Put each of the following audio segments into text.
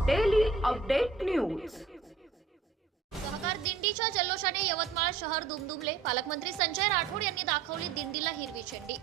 Update news सहकार दिंडीच्या जल्लोषाने यवतमाळ शहर दुमदुमले. पालकमंत्री संजय राठोड यांनी दाखवली दिंडीला हिरवी झेंडी.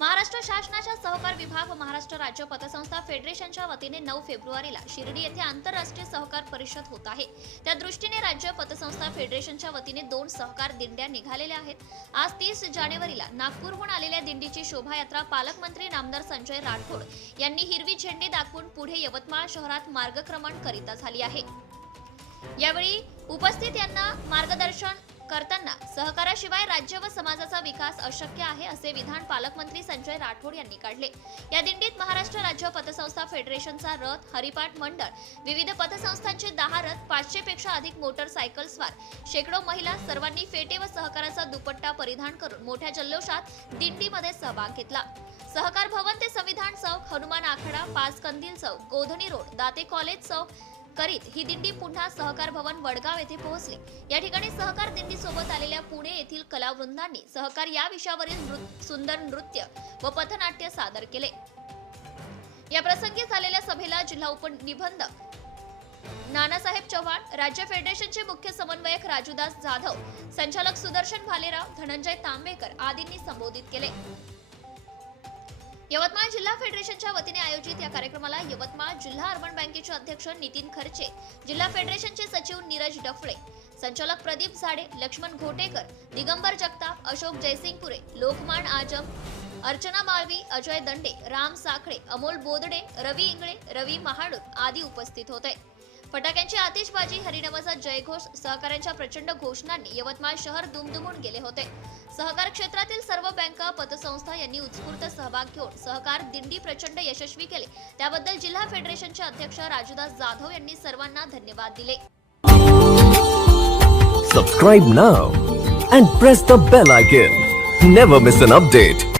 महाराष्ट्र शासनाच्या सहकार विभाग व महाराष्ट्र राज्य पतसंस्था फेडरेशनच्या वतीने नऊ फेब्रुवारीला शिर्डी येथे आंतरराष्ट्रीय सहकार परिषद होत आहे. त्या दृष्टीने राज्य पतसंस्था फेडरेशनच्या वतीने दोन सहकार दिंड्या निघालेल्या आहेत. आज तीस जानेवारीला नागपूरहून आलेल्या दिंडीची शोभायात्रा पालकमंत्री नामदार संजय राठोड यांनी हिरवी झेंडी दाखवून पुढे यवतमाळ शहरात मार्गक्रमण करिता झाली आहे. यावेळी उपस्थित यांना मार्गदर्शन करताना सहकाराशिवाय राज्य व समाजाचा विकास अशक्य आहे असे विधान पालकमंत्री संजय राठोड यांनी काढले. या दिंडीत महाराष्ट्र राज्य पतसंस्था फेडरेशनचा रथ हरिपाठ मंडळ विविध पतसंस्थांचे दहा रथ पाचशे पेक्षा अधिक मोटरसायकलस्वार शेकडो महिला सर्वांनी फेटे व सहकाराचा दुपट्टा परिधान करून मोठ्या जल्लोषात दिंडीमध्ये सहभाग घेतला. सहकार भवन ते संविधान चौक हनुमान आखाडा पाच कंदील चौक गोधनी रोड दाते कॉलेज चौक करीत ही दिंडी पुन्हा सहकार भवन वडगाव येथे पोहोचली. या ठिकाणी सहकार दिंडी सोबत आलेल्या पुणे येथील कलावृंदांनी सहकार या विषयावरील नृ- सुंदर नृत्य व पथनाट्य सादर केले. या प्रसंगी झालेल्या सभेला जिल्हा उपनिबंधक नानासाहेब चव्हाण राज्य फेडरेशनचे मुख्य समन्वयक राजूदास जाधव संचालक सुदर्शन भालेराव धनंजय तांबेकर आदींनी संबोधित केले. यवतमाळ जिल्हा फेडरेशनच्या वतीने आयोजित या कार्यक्रमाला यवतमाळ जिल्हा अर्बन बँकेचे अध्यक्ष नितीन खर्चे जिल्हा फेडरेशनचे सचिव नीरज डफळे संचालक प्रदीप झाडे लक्ष्मण घोटेकर दिगंबर जगताप अशोक जयसिंगपुरे लोकमान आजम अर्चना माळवी अजय दंडे राम साखळे अमोल बोदडे रवी इंगळे रवी महाडूर आदी उपस्थित होते. फटाक्यांची आतिषबाजी हरिनामाचा जयघोष सहकाऱ्यांच्या प्रचंड घोषणांनी यवतमाळ शहर दुमदुमून गेले होते. सहकार क्षेत्रातील सर्व बँका पतसंस्था यांनी उत्स्फूर्त सहभाग घेऊन सहकार दिंडी प्रचंड यशस्वी केले. त्याबद्दल जिल्हा फेडरेशनचे अध्यक्ष राजूदास जाधव यांनी सर्वांना धन्यवाद दिले. Subscribe now and press the bell icon never miss an update